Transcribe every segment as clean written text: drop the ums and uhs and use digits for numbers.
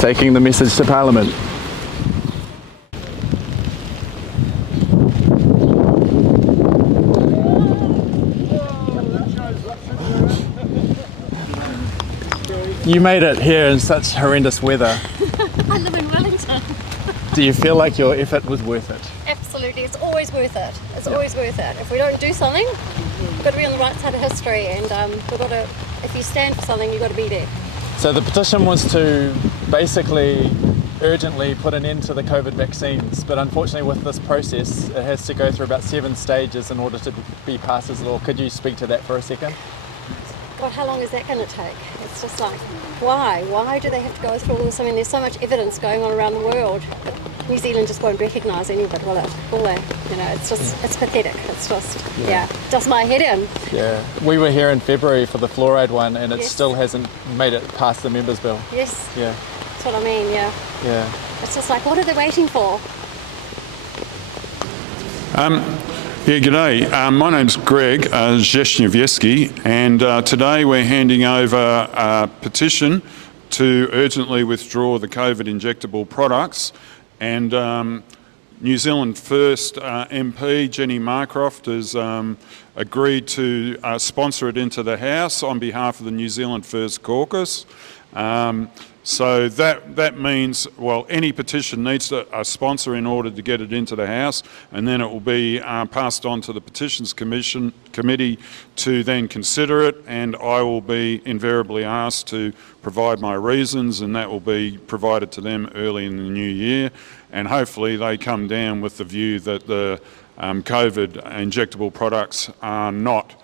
taking the message to Parliament. You made it here in such horrendous weather. I live in Wellington. Do you feel like your effort was worth it? Absolutely, it's always worth it. It's always worth it. If we don't do something, we've got to be on the right side of history, and we've got to. If you stand for something, you've got to be there. So the petition was to basically urgently put an end to the COVID vaccines, but unfortunately with this process, it has to go through about 7 stages in order to be passed as law. Could you speak to that for a second? God, how long is that going to take? It's just like, why? Why do they have to go through all this? I mean, there's so much evidence going on around the world. New Zealand just won't recognise any of it, will it? It's just, it's pathetic. It's just, does my head in. Yeah, we were here in February for the fluoride one, and it Yes. still hasn't made it past the members' bill. Yes, Yeah, that's what I mean, yeah. yeah. It's just like, what are they waiting for? Yeah, g'day. My name's Greg Zheshnievsky, and today we're handing over a petition to urgently withdraw the COVID injectable products. And New Zealand First MP Jenny Marcroft has agreed to sponsor it into the House on behalf of the New Zealand First Caucus. So that means, well, any petition needs a sponsor in order to get it into the House, and then it will be passed on to the Petitions Committee to then consider it, and I will be invariably asked to provide my reasons, and that will be provided to them early in the new year, and hopefully they come down with the view that the COVID injectable products are not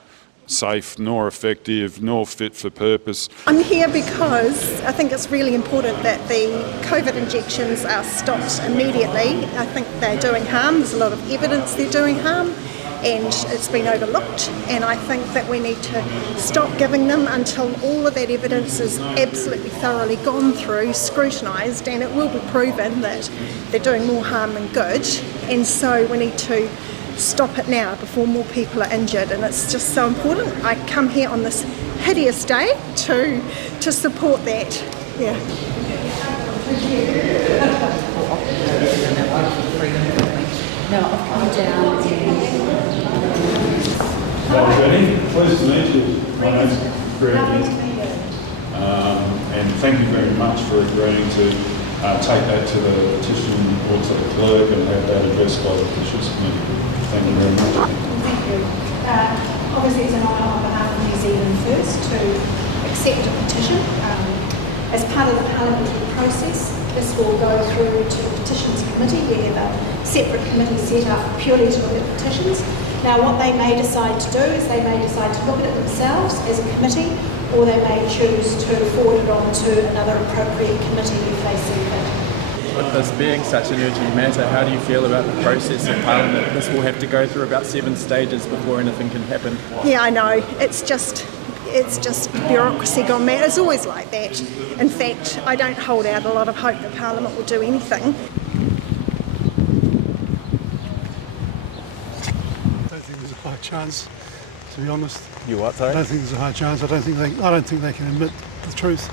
safe, nor effective, nor fit for purpose. I'm here because I think it's really important that the COVID injections are stopped immediately. I think they're doing harm. There's a lot of evidence they're doing harm, and it's been overlooked, and I think that we need to stop giving them until all of that evidence is absolutely thoroughly gone through, scrutinised, and it will be proven that they're doing more harm than good, and so we need to stop it now before more people are injured, and it's just so important. I come here on this hideous day to support that. Yeah. Well, Jenny, pleased to meet you. My name's Greg, and thank you very much for agreeing to take that to the petition or to the clerk and have that addressed by the Petitions Committee. Thank you very much. Thank you. Obviously, it's an honour on behalf of New Zealand First to accept a petition. As part of the parliamentary process, this will go through to the Petitions Committee. We have a separate committee set up purely to look at petitions. Now, what they may decide to do is they may decide to look at it themselves as a committee, or they may choose to forward it on to another appropriate committee if they see fit. With this being such an urgent matter, how do you feel about the process in Parliament? This will have to go through about 7 stages before anything can happen. Yeah, I know. It's just bureaucracy gone mad. It's always like that. In fact, I don't hold out a lot of hope that Parliament will do anything. I don't think there's a high chance, to be honest. You what, I sorry? don't think there's a high chance. I don't think they can admit the truth.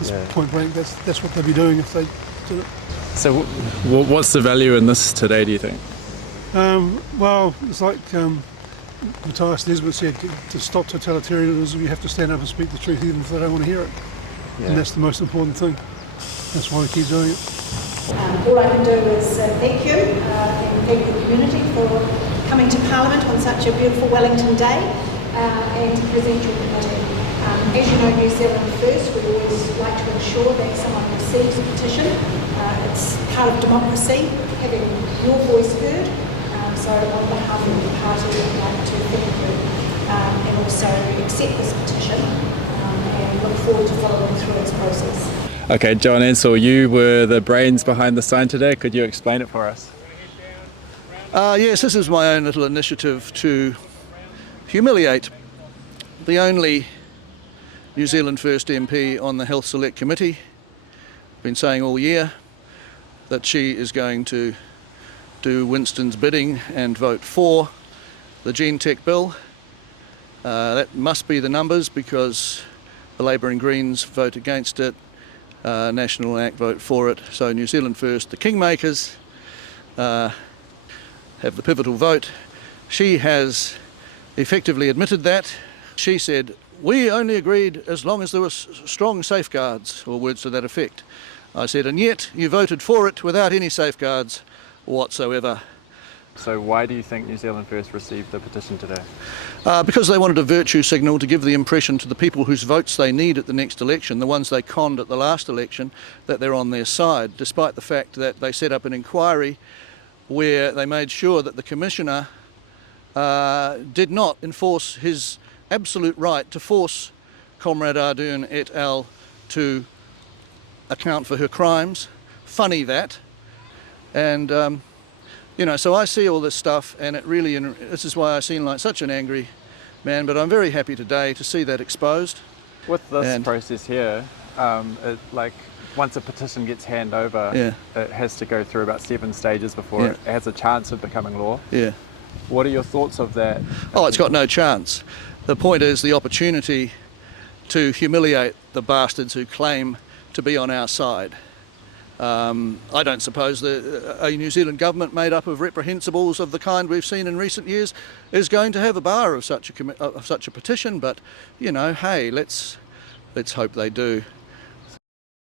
That's point blank. That's what they'd be doing if they did it. So what's the value in this today, do you think? Well, it's like Matthias Nesbitt said, to stop totalitarianism you have to stand up and speak the truth even if they don't want to hear it. Yeah. And that's the most important thing. That's why we keep doing it. All I can do is thank you and thank the community for coming to Parliament on such a beautiful Wellington day and to present your committee. As you know, New Zealand First, we always like to ensure that someone receives a petition. It's part of democracy, having your voice heard. So on behalf of the party, I'd like to thank you and also accept this petition and look forward to following through its process. Okay, John Ansell, you were the brains behind the sign today. Could you explain it for us? Yes, this is my own little initiative to humiliate the only New Zealand First MP on the Health Select Committee. I've been saying all year that she is going to do Winston's bidding and vote for the Gene Tech bill. That must be the numbers because the Labour and Greens vote against it. National Act vote for it. So New Zealand First, the kingmakers, have the pivotal vote. She has effectively admitted that. She said, "We only agreed as long as there were strong safeguards," or words to that effect. I said, "And yet you voted for it without any safeguards whatsoever." So why do you think New Zealand First received the petition today? Because they wanted a virtue signal to give the impression to the people whose votes they need at the next election, the ones they conned at the last election, that they're on their side, despite the fact that they set up an inquiry where they made sure that the Commissioner did not enforce his absolute right to force Comrade Ardern et al. To account for her crimes. Funny that. And so I see all this stuff, and this is why I seem like such an angry man, but I'm very happy today to see that exposed. With this process here, once a petition gets handed over, it has to go through about 7 stages before it has a chance of becoming law. Yeah. What are your thoughts of that? Oh, it's got no chance. The point is the opportunity to humiliate the bastards who claim to be on our side. I don't suppose that a New Zealand government made up of reprehensibles of the kind we've seen in recent years is going to have a bar of such a petition, but hey, let's hope they do.